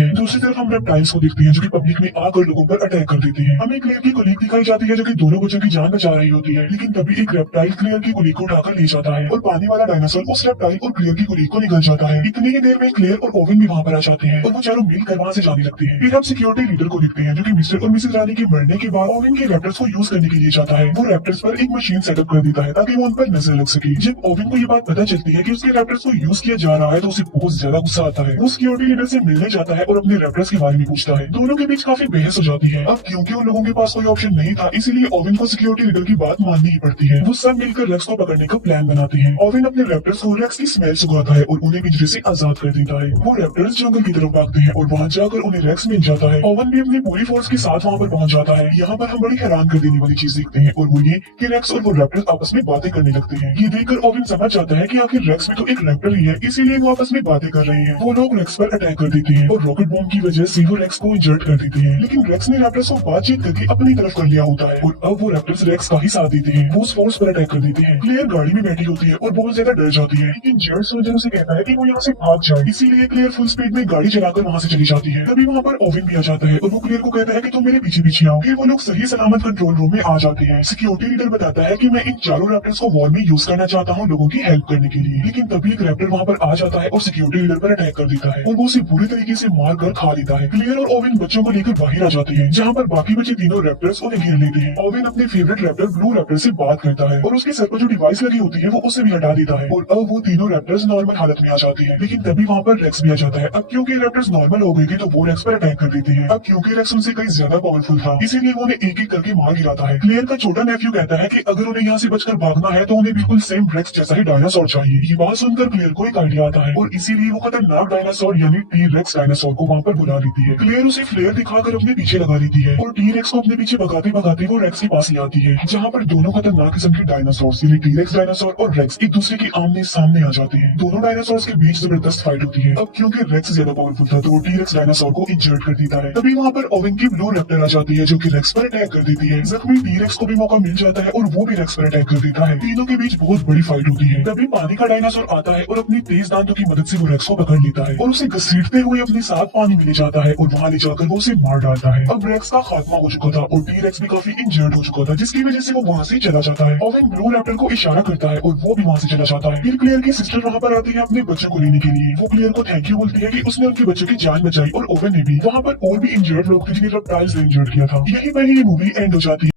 है। दूसरी तरफ हम रेप्टाइल्स को देखते हैं जो कि पब्लिक में आकर लोगों पर अटैक कर देते हैं। हमें क्लेयर की कोलीग दिखाई जाती है जो कि दोनों बच्चों की जान बचा रही होती है, लेकिन तभी एक रेप्टाइल क्लेयर की कोलीग को उठाकर ले जाता है और पानी वाला डायनासोर उस रेप्टाइल और क्लेयर की कोलीग को निगल जाता है। इतनी ही देर में क्लेयर और ओवन भी वहाँ पर आ जाते हैं और वो चारों मिलकर वहाँ से जाने लगते हैं। फिर हम सिक्योरिटी लीडर को देखते हैं जो कि मिस्टर और मिसेस रानी के मरने के बाद ओवन के रैप्टर्स को यूज करने के लिए जाता है। वो रैप्टर्स पर एक मशीन सेटअप कर देता है ताकि वो उन पर नजर लग सके। जब ओवन को ये बात पता चलती है कि उसके रैप्टर्स को यूज किया जा रहा है तो उसे बहुत ज्यादा गुस्सा आता है। वो सिक्योरिटी लीडर से मिलने जाता है और अपने रैप्टर्स के बारे में पूछता है। दोनों के बीच काफी बहस हो जाती है। अब क्योंकि उन लोगों के पास कोई ऑप्शन नहीं था, इसीलिए ओवन को सिक्योरिटी लीडर की बात माननी ही पड़ती है। वो सब मिलकर रेक्स को पकड़ने का प्लान बनाते हैं। ओवन अपने रैप्टर्स को रेक्स की स्मेल सुखाता है और उन्हें पिंजरे से आजाद कर देता है। वो रैप्टर्स जंगल की तरफ भागते हैं और वहाँ जाकर उन्हें रेक्स मिल जाता है। ओवन भी अपनी पूरी फोर्स के साथ वहाँ पर पहुँच जाता है। यहाँ पर हम बड़ी हैरान कर देने वाली चीज देखते हैं और वो ये कि रेक्स और वो रैप्टर्स आपस में बातें करने लगते हैं। ये देखकर ओवन समझ जाता है कि आखिर रेक्स भी तो एक रैप्टर ही है, इसीलिए वो आपस में बातें कर रहे हैं। वो लोग रेक्स पर अटैक कर देते हैं और रॉकेट बॉम्ब की वजह से वो रेक्स को इंजर्ड कर देते हैं, लेकिन रेक्स ने रैप्टर्स को बातचीत करके अपनी तरफ कर लिया होता है और अब वो रैप्टर्स रेक्स का ही साथ देते हैं। वो उस फोर्स पर अटैक कर देते हैं। क्लियर गाड़ी में बैठी होती है और बहुत ज्यादा डर जाती है, लेकिन जेट सोल्जर उसे कहता है कि वो यहाँ से भाग जाए, इसीलिए क्लियर फुल स्पीड में गाड़ी चलाकर वहाँ से चली जाती है। तभी वहाँ पर ओवन भी आ जाता है और वो क्लियर को कहता है कि तुम मेरे पीछे पीछे आओ। फिर वो लोग सही सलामत कंट्रोल रूम में आ जाते हैं। सिक्योरिटी लीडर बताता है कि मैं इन चारों रैप्टर्स को वॉर में यूज करना चाहता हूँ लोगों की हेल्प करने के लिए, लेकिन तभी एक रैप्टर वहाँ पर आ जाता है और सिक्योरिटी लीडर पर अटैक कर देता है और वो उसे बुरी तरीके से मार कर खा देता है। क्लियर और ओवन बच्चों को लेकर बाहर आ जाते हैं, जहाँ पर बाकी बचे तीनों रैप्टर्स उन्हें घेर लेते हैं। ओवन अपने फेवरेट रैप्टर ब्लू रैप्टर से बात करता है और उसके सर पर जो डिवाइस लगी होती है वो उसे भी हटा देता है और अब वो तीनों रैप्टर्स नॉर्मल हालत में आ जाते हैं। लेकिन तभी वहाँ पर रेक्स भी आ जाता है। अब क्योंकि रैप्टर्स नॉर्मल हो गए थे तो वो रेक्स पर अटैक कर देते हैं। अब क्योंकि रेक्स उनसे कहीं ज्यादा पावरफुल था, इसीलिए वो उन्हें एक एक करके मार गिराता है। क्लियर का छोटा नेफ्यू कहता है कि अगर उन्हें यहाँ से बचकर भागना है तो उन्हें बिल्कुल सेम रेक्स जैसा ही डायनासोर चाहिए। ये बात सुनकर क्लियर को एक आइडिया आता है और इसीलिए वो खतरनाक डायनासोर यानी टी रेक्स डायनासोर को वहाँ पर बुला लेती है। क्लियर उसे फ्लेयर दिखाकर अपने पीछे लगा लेती है और टी रेक्स को अपने पीछे भगाते भगाते वो रेक्स के पास ले आती है, जहाँ पर दोनों खतरनाक किस्म के डायनासोर यानी टी रेक्स डायनासोर और रेक्स एक दूसरे के आमने सामने आ जाते हैं। दोनों डायनासोर के बीच जबरदस्त फाइट होती है। अब क्योंकि रेक्स ज्यादा पावरफुल था तो वो टी रेक्स डायनासोर को इंजर्ड कर देता है। तभी वहाँ पर ओवन की ब्लू रैप्टर आ जाती है जो कि रेक्स पर अटैक कर देती है। जख्मी टी रेक्स को भी मौका मिल जाता है और वो भी रेक्स पर अटैक कर देता है। तीनों के बीच बहुत बड़ी फाइट होती है। तभी पानी का डायनासोर आता है और अपनी तेज दांतों की मदद से वो रेक्स को पकड़ लेता है और उसे घसीटते हुए अपने साथ पानी में ले जाता है और वहाँ ले जाकर वो उसे मार डालता है। अब रेक्स का खात्मा हो चुका था और टी रेक्स भी काफी इंजर्ड हो चुका था, जिसकी वजह से वो वहाँ से चला जाता है। ओवन ब्लू रैप्टर को इशारा करता है और वो भी वहाँ से चला जाता है। फिर क्लियर की सिस्टर वहाँ पर आती है अपने बच्चों को लेने के लिए। वो क्लियर को थैंक यू बोलती है कि उसने उनके बच्चों की जान बचाई और ओवन ने भी। वहाँ पर और भी इंजर्ड लोग थे जिन्हें रेप्टाइल्स ने इंजर्ड किया था। यही पर ये मूवी एंड हो जाती है।